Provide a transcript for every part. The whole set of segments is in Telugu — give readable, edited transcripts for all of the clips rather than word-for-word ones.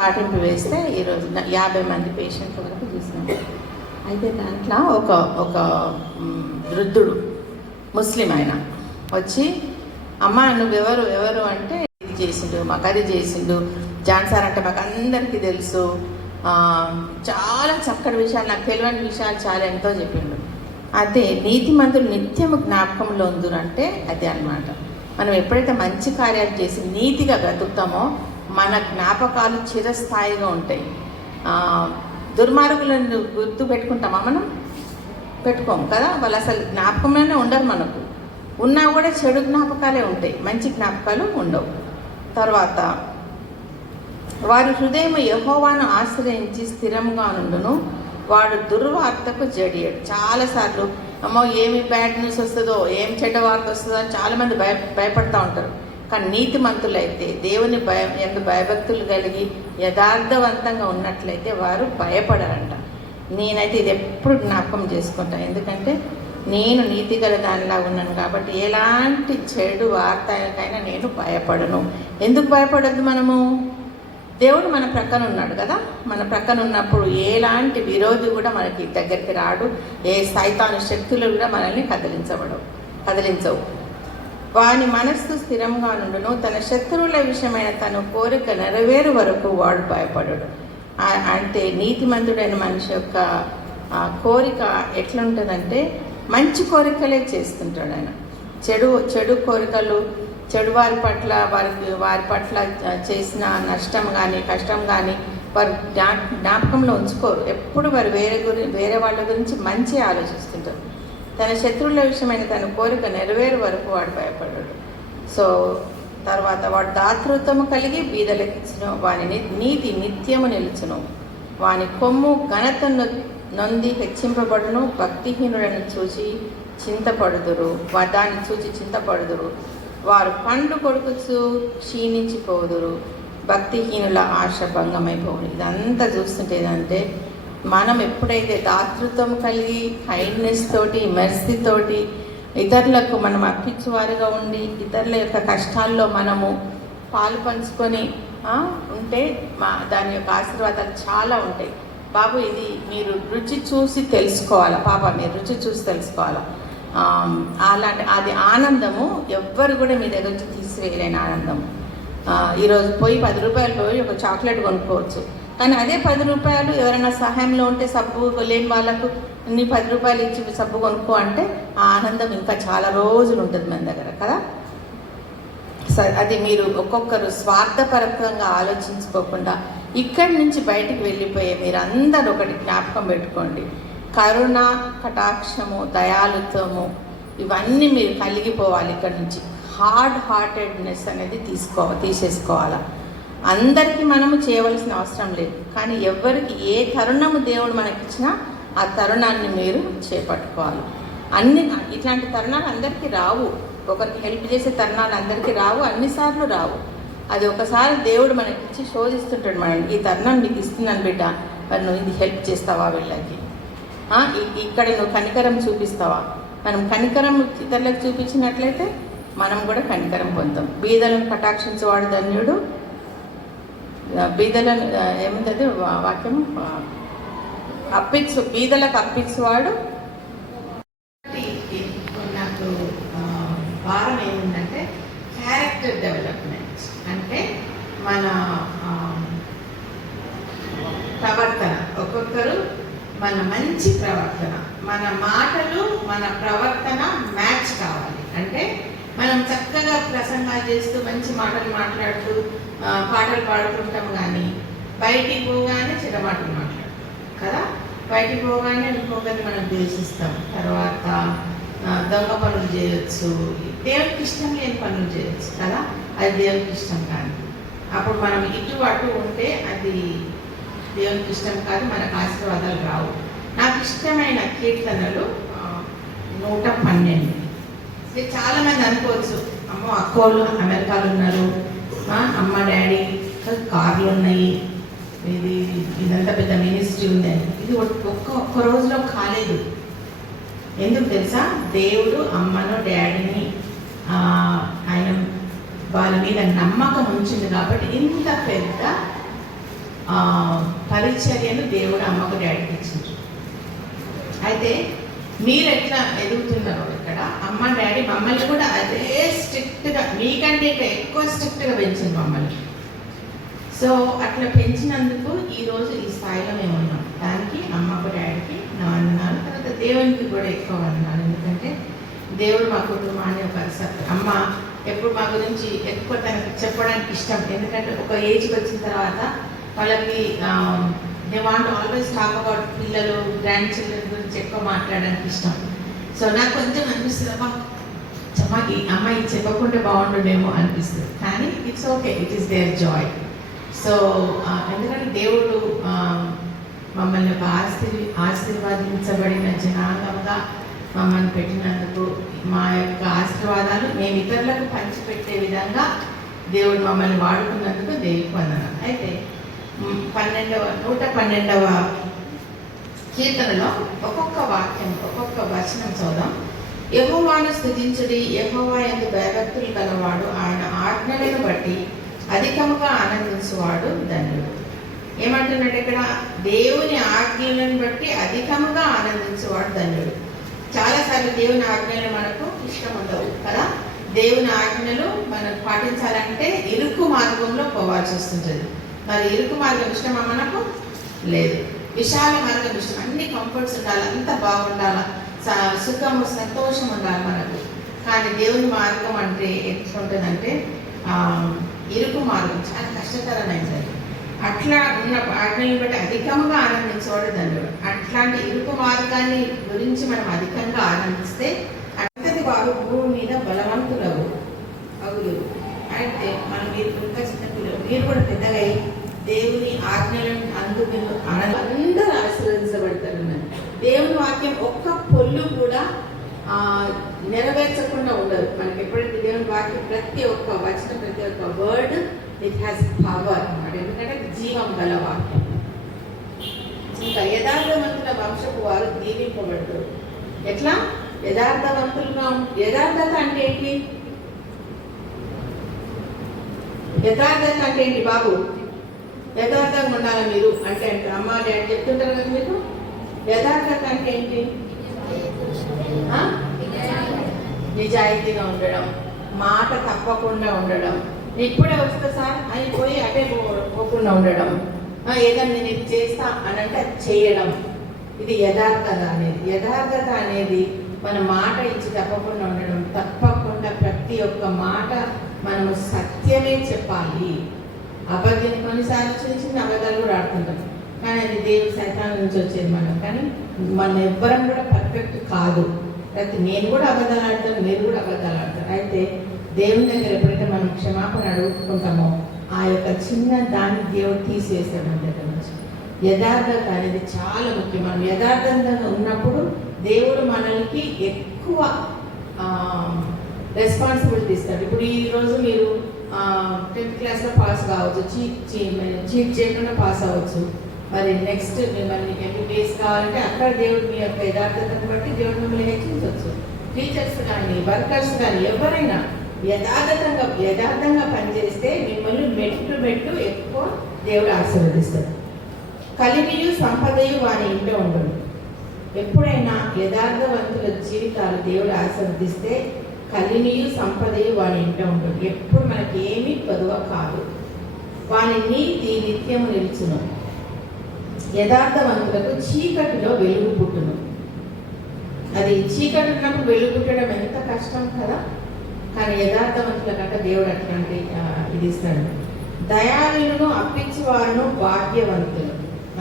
పాటింపు వేస్తే ఈరోజు 50 మంది పేషెంట్ల వరకు చూసినాము. అయితే దాంట్లో ఒక వృద్ధుడు ముస్లిం ఆయన వచ్చి, అమ్మ నువ్వెవరు అంటే, ఇది చేసిండు, మాకు అది చేసిండు, జాన్సార్ అంటే మాకు అందరికీ తెలుసు, చాలా చక్కటి విషయాలు, నాకు తెలియని విషయాలు చాలా ఎంతో చెప్పిండు. అదే నీతిమంతులు నిత్యము జ్ఞాపకంలో ఉందురంటే అదే అన్నమాట. మనం ఎప్పుడైతే మంచి కార్యాలు చేసి నీతిగా బ్రతుకుతామో మన జ్ఞాపకాలు చిరస్థాయిగా ఉంటాయి. దుర్మార్గులను గుర్తు పెట్టుకుంటామా? మనం పెట్టుకోము కదా. వాళ్ళు అసలు జ్ఞాపకంలోనే ఉండరు. మనకు ఉన్నా కూడా చెడు జ్ఞాపకాలే ఉంటాయి, మంచి జ్ఞాపకాలు ఉండవు. తర్వాత వారి హృదయం యెహోవాను ఆశ్రయించి స్థిరంగా నుండును, వాడు దుర్వార్తకు జడియడు. చాలాసార్లు అమ్మో ఏమి బ్యాడ్ న్యూస్ వస్తుందో, ఏం చెడ్డ వార్త వస్తుందో అని చాలామంది భయపడుతూ ఉంటారు. కానీ నీతిమంతులైతే దేవుని భయభక్తులు కలిగి యథార్థవంతంగా ఉన్నట్లయితే వారు భయపడరంట. నేనైతే ఇది ఎప్పుడు జ్ఞాపకం చేసుకుంటాను, ఎందుకంటే నేను నీతి గల దానిలా ఉన్నాను కాబట్టి ఎలాంటి చెడు వార్తకైనా నేను భయపడను. ఎందుకు భయపడద్దు? మనము దేవుడు మన ప్రక్కన ఉన్నాడు కదా. మన ప్రక్కన ఉన్నప్పుడు ఎలాంటి విరోధి కూడా మనకి దగ్గరికి రాడు, ఏ సైతాను శక్తులు కూడా మనల్ని కదిలించవు. వాని మనస్సు స్థిరంగా నుండును, తన శత్రువుల విషయమైన తన కోరిక నెరవేరు వరకు వాడు భయపడడు. అంటే నీతిమంతుడైన మనిషి యొక్క కోరిక ఎట్లుంటుందంటే మంచి కోరికలే చేస్తుంటాడు ఆయన. చెడు కోరికలు, చెడు వారి పట్ల చేసిన నష్టం కానీ కష్టం కానీ వారు జ్ఞాపకంలో ఉంచుకోరు. ఎప్పుడు వారు వేరే వాళ్ళ గురించి మంచి ఆలోచిస్తుంటారు. తన శత్రువుల విషయమైన తన కోరిక నెరవేరు వరకు వాడు భయపడ్డాడు. సో తర్వాత వాడు దాతృత్వము కలిగి బీదలకిచ్చును, వాని నీతి నిత్యము నిలుచును, వాని కొమ్ము ఘనతను నొంది హెచ్చింపబడును. భక్తిహీనులను చూచి చింతపడుదురు, దాన్ని చూచి చింతపడుదురు. వారు పండు కొడుకుచు క్షీణించిపోదురు, భక్తిహీనుల ఆశ భంగమైపోవును. ఇదంతా చూస్తుంటే ఏదంటే, మనం ఎప్పుడైతే దాతృత్వం కలిగి కైండ్నెస్ తోటి మెర్సీ తోటి ఇతరులకు మనం అర్పించేవారుగా ఉండి ఇతరుల యొక్క కష్టాల్లో మనము పాలు పంచుకొని ఉంటే దాని యొక్క ఆశీర్వాదాలు చాలా ఉంటాయి. బాబు ఇది మీరు రుచి చూసి తెలుసుకోవాలా, పాప మీరు రుచి చూసి తెలుసుకోవాలా. అది ఆనందము ఎవ్వరు కూడా మీ దగ్గర నుంచి తీసివేయలేని ఆనందం. ఈరోజు పోయి 10 రూపాయలు పోయి ఒక చాక్లెట్ కొనుక్కోవచ్చు, కానీ అదే 10 రూపాయలు ఎవరైనా సహాయంలో ఉంటే సబ్బు లేని వాళ్ళకు నీ 10 రూపాయలు ఇచ్చి సబ్బు కొనుక్కో అంటే ఆ ఆనందం ఇంకా చాలా రోజులు ఉంటుంది మన దగ్గర కదా. అది మీరు ఒక్కొక్కరు స్వార్థపరంగా ఆలోచించుకోకుండా ఇక్కడి నుంచి బయటికి వెళ్ళిపోయే మీరు అందరూ ఒకటి జ్ఞాపకం పెట్టుకోండి, కరుణ, కటాక్షము, దయాలుత్వము ఇవన్నీ మీరు కలిగిపోవాలి. ఇక్కడ నుంచి హార్టెడ్నెస్ అనేది తీసేసుకోవాలి. అందరికీ మనము చేయవలసిన అవసరం లేదు, కానీ ఎవరికి ఏ తరుణము దేవుడు మనకిచ్చినా ఆ తరుణాన్ని మీరు చేపట్టుకోవాలి. ఇట్లాంటి తరుణాలు అందరికీ రావు, ఒకరికి హెల్ప్ చేసే తరుణాలు అందరికీ రావు, అన్నిసార్లు రావు. అది ఒకసారి దేవుడు మనకిచ్చి శోధిస్తుంటాడు. మనం ఈ తరుణం నీకు ఇస్తున్నాను బిడ్డ, మరి నువ్వు ఇది హెల్ప్ చేస్తావా వీళ్ళకి, ఇక్కడ నువ్వు కనికరం చూపిస్తావా. మనం కనికరం ఇతరులకు చూపించినట్లయితే మనం కూడా కనికరం పొందుతాం. బీదలను కటాక్షించేవాడు ధన్యుడు, బీదలను ఏముంది వాక్యము, బీదలకు అప్పించేవాడు. నాకు భారం ఏముందంటే క్యారెక్టర్ డెవలప్మెంట్, అంటే మన ప్రవర్తన, ఒక్కొక్కరు మన మంచి ప్రవర్తన, మన మాటలు మన ప్రవర్తన మ్యాచ్ కావాలి. అంటే మనం చక్కగా ప్రసంగాలు చేస్తూ మంచి మాటలు మాట్లాడుతూ పాటలు పాడుకుంటాం, కానీ బయటికి పోగానే చెడమాటలు మాట్లాడతాం కదా. బయటికి పోగానే ఇంకొకరిని మనం ద్వేషిస్తాం, తర్వాత దొంగ పనులు చేయొచ్చు, దేవునికి ఇష్టం లేని పనులు చేయొచ్చు కదా. అది దేవునికి ఇష్టం కాదు. అప్పుడు మనం ఇటు అటు ఉంటే అది దేవునికి ఇష్టం కాదు, మనకు ఆశీర్వాదాలు రావు. నాకు ఇష్టమైన కీర్తనలు 112. చాలామంది అనుకోవచ్చు, అమ్మో అక్కోళ్ళు అమెరికాలో ఉన్నారు, అమ్మ డాడీ కార్లు ఉన్నాయి, ఇదంతా పెద్ద మినిస్ట్రీ ఉంది. ఇది ఒక్క రోజులో కాలేదు. ఎందుకు తెలుసా? దేవుడు అమ్మను డాడీని ఆయన వాళ్ళ మీద నమ్మకం ఉంచింది కాబట్టి ఇంత పెద్ద పరిచర్యను దేవుడు అమ్మకు డాడీకి ఇచ్చిండ్రు. అయితే మీరు ఎట్లా ఎదుగుతున్నారో ఇక్కడ అమ్మ డాడీ మమ్మల్ని కూడా అదే స్ట్రిక్ట్గా, మీకంటే ఇంకా ఎక్కువ స్ట్రిక్ట్గా పెంచింది మమ్మల్ని. సో అట్లా పెంచినందుకు ఈరోజు ఈ స్థాయిలో మేము ఉన్నాం. దానికి అమ్మకు డాడీకి నా వందనాలు, తర్వాత దేవునికి కూడా ఎక్కువ వందనాలు. ఎందుకంటే దేవుడు మా కుటుంబాన్ని ఒక అమ్మ ఎప్పుడు మా గురించి ఎక్కువ తనకి చెప్పడానికి ఇష్టం. ఎందుకంటే ఒక ఏజ్కి వచ్చిన తర్వాత వాళ్ళకి they want always talk about పిల్లలు, గ్రాండ్ చిల్డ్రన్ గురించి ఎక్కువ మాట్లాడడానికి ఇష్టం. సో నాకు కొంచెం అనిపిస్తుంది, అమ్మకి అమ్మాయి చెప్పకుండా బాగుంటుందేమో అనిపిస్తుంది. కానీ it's okay, it is their joy. So ఎందుకంటే దేవుడు మమ్మల్ని ఒక ఆశీర్వాదించబడిన జనాంగంగా మమ్మల్ని పెట్టినందుకు మా యొక్క ఆశీర్వాదాలు మేము ఇతరులకు పంచిపెట్టే విధంగా దేవుడు మమ్మల్ని వాడుకున్నందుకు దేవుడికి వందనాలు. అయితే 112వ కీర్తనలో ఒక్కొక్క వాక్యం, ఒక్కొక్క వచనం చూద్దాం. యెహోవాను స్తుతించుడి, యెహోవా యందు భయభక్తులు గలవాడు, ఆయన ఆజ్ఞలను బట్టి అధికముగా ఆనందించువాడు ధన్యుడు. ఏమంటున్నాడు ఇక్కడ? దేవుని ఆజ్ఞలను బట్టి అధికముగా ఆనందించేవాడు ధన్యుడు. చాలాసార్లు దేవుని ఆజ్ఞలు మనకు ఇష్టం ఉండవు కదా. దేవుని ఆజ్ఞలు మనం పాటించాలంటే ఇరుకు మార్గంలో పోవాల్సి వస్తుంటుంది. మరి ఇరుకు మార్గం ఇష్టమా మనకు? లేదు. విశాల మార్గం ఇష్టం. అన్ని కంఫర్ట్స్ ఉండాలి, అంత బాగుండాలి, సుఖము సంతోషం ఉండాలి మనకు. కానీ దేవుని మార్గం అంటే ఎట్లుంటుందంటే ఇరుకు మార్గం, చాలా కష్టతరమైనది. అట్లా ఉన్న ఆజ్ఞలను బట్టి అధికంగా ఆనందించేవాడు ధన్యుడు. అట్లాంటి ఇరుకు మార్గాన్ని గురించి మనం అధికంగా ఆనందిస్తే అంతటి వారు భూమి మీద బలవంతులవు అగులు. అయితే మనం మీరు ఇంకా చిన్నపిల్లలు, మీరు కూడా పెద్దగా దేవుని ఆజ్ఞలను అందరూ ఆశీర్వదించబడతారు. దేవుని వాక్యం ఒక్క పొల్లు కూడా నెరవేర్చకుండా ఉండదు. మనకి ఎప్పుడైతే దేవుని వాక్యం ప్రతి ఒక్క వచనం, ప్రతి ఒక్క వర్డ్ ఇట్ హ్యాస్ పవర్ అన్నమాట. ఎందుకంటే జీవం గల వాక్యం. ఇంకా యథార్థవంతుల వంశపు వారు దీవింపబడతారు. ఎట్లా? యథార్థవంతులుగా. యథార్థత అంటే ఏంటి? యథార్థత అంటే ఏంటి బాబు? యథార్థంగా ఉండాలి మీరు అంటే అమ్మ డాడీ చెప్తుంటారు కదా మీకు. యథార్థత అంటే ఏంటి? నిజాయితీగా ఉండడం, మాట తప్పకుండా ఉండడం, ఇప్పుడే వస్తా సార్ అయిపోయి అటే పోకుండా ఉండడం, ఏదన్నా నేను ఇది చేస్తా అని అంటే అది చేయడం. ఇది యథార్థత అనేది. యథార్థత అనేది మన మాట ఇచ్చి తప్పకుండా ఉండడం. తప్పకుండా ప్రతి ఒక్క మాట మనము సత్యమే చెప్పాలి. అబద్ధం కొన్నిసార్లు చిన్న చిన్న అబద్ధాలు కూడా ఆడుతుంటాం, కానీ అది దేవుడి సైతాన్ నుంచి వచ్చేది మనం. కానీ మనం ఎవ్వరం కూడా పర్ఫెక్ట్ కాదు. అయితే నేను కూడా అబద్ధాలు ఆడతాను, మీరు కూడా అబద్ధాలు ఆడతారు. అయితే దేవుని దగ్గర ఎప్పుడైతే మనం క్షమాపణ అడుగుకుంటామో ఆ యొక్క చిన్న దాన్ని దేవుడు తీసివేస్తాడు మన దగ్గర నుంచి. యథార్థత అనేది చాలా ముఖ్యం. మనం యథార్థంగా ఉన్నప్పుడు దేవుడు మనల్ని ఎక్కువ రెస్పాన్సిబిలిటీ ఇస్తాడు. ఇప్పుడు ఈరోజు మీరు 10th క్లాస్లో పాస్ కావచ్చు, చీట్ చేయకుండా పాస్ అవ్వచ్చు. మరి నెక్స్ట్ మిమ్మల్ని MBBS కావాలంటే అక్కడ దేవుడు మీ యొక్క యథార్థతను బట్టి దేవుడు మిమ్మల్ని హెచ్చించవచ్చు. టీచర్స్ కానీ, వర్కర్స్ కానీ ఎవరైనా యథార్థంగా పనిచేస్తే మిమ్మల్ని మెట్టు ఎక్కువ దేవుడు ఆశీర్వదిస్తాడు. కలిమియు సంపదయు వారి ఇంట్లో ఉండదు. ఎప్పుడైనా యథార్థవంతుల జీవితాలు దేవుడు ఆశీర్వదిస్తే కలిమియు సంపదయు వారి ఇంట్లో ఉండదు. ఎప్పుడు మనకి ఏమీ కొదువ కాదు. వాని నీతి నిత్యము నిలుచును. యథార్థవంతులకు చీకటిలో వెలుగు పుట్టును. అది చీకటి ఉన్నప్పుడు వెలుగు పుట్టడం ఎంత కష్టం కదా. కానీ యథార్థవంతుల కంటే దేవుడు అట్లాంటి ఇది ఇస్తాడు. దయాళులను అప్పించేవారును భాగ్యవంతులు.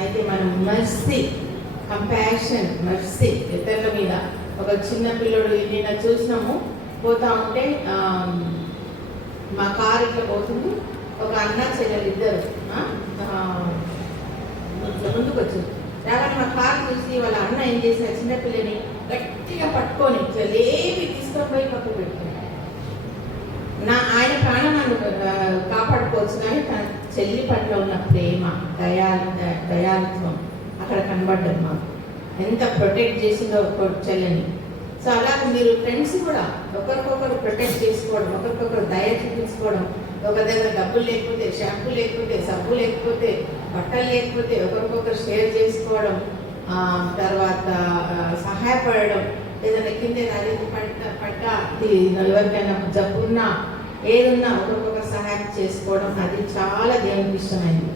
అయితే మనం మర్సీ, కంపాషన్, మర్సీ ఇతరుల మీద. ఒక చిన్న పిల్లడు నిన్న చూసినాము, పోతా ఉంటే మా కారు ఇట్లా పోతుంది, ఒక అన్న చెల్లెలు ఇద్దరు ముందుకు వచ్చారు. రాగానే మా కారు చూసి వాళ్ళ అన్న ఏం చేసిన చిన్నపిల్లని గట్టిగా పట్టుకొని ఇట్లా లేపి తీసుకొని పోయి పక్కన పెట్టుకున్నాడు. ఆయన ప్రాణాలను కాపాడుకోవచ్చు, కానీ తన చెల్లి పట్ల ఉన్న ప్రేమ, దయాలుత్వం అక్కడ కనబడ్డది మాకు. ఎంత ప్రొటెక్ట్ చేసిందో ఒక చెల్లిని. సో అలాగే మీరు ఫ్రెండ్స్ కూడా ఒకరికొకరు ప్రొటెక్ట్ చేసుకోవడం, ఒకరికొకరు దయ చూపించుకోవడం. ఒక దగ్గర డబ్బులు లేకపోతే, షాంపూ లేకపోతే, సబ్బు లేకపోతే, బట్టలు లేకపోతే ఒకరికొకరు షేర్ చేసుకోవడం, తర్వాత సహాయపడడం, ఏదైనా కింద నది పట్ట ఎవరికైనా జబ్బున్నా ఏదున్నా ఒకరికొకరు సహాయం చేసుకోవడం, అది చాలా దేవునికి ఇష్టమైంది.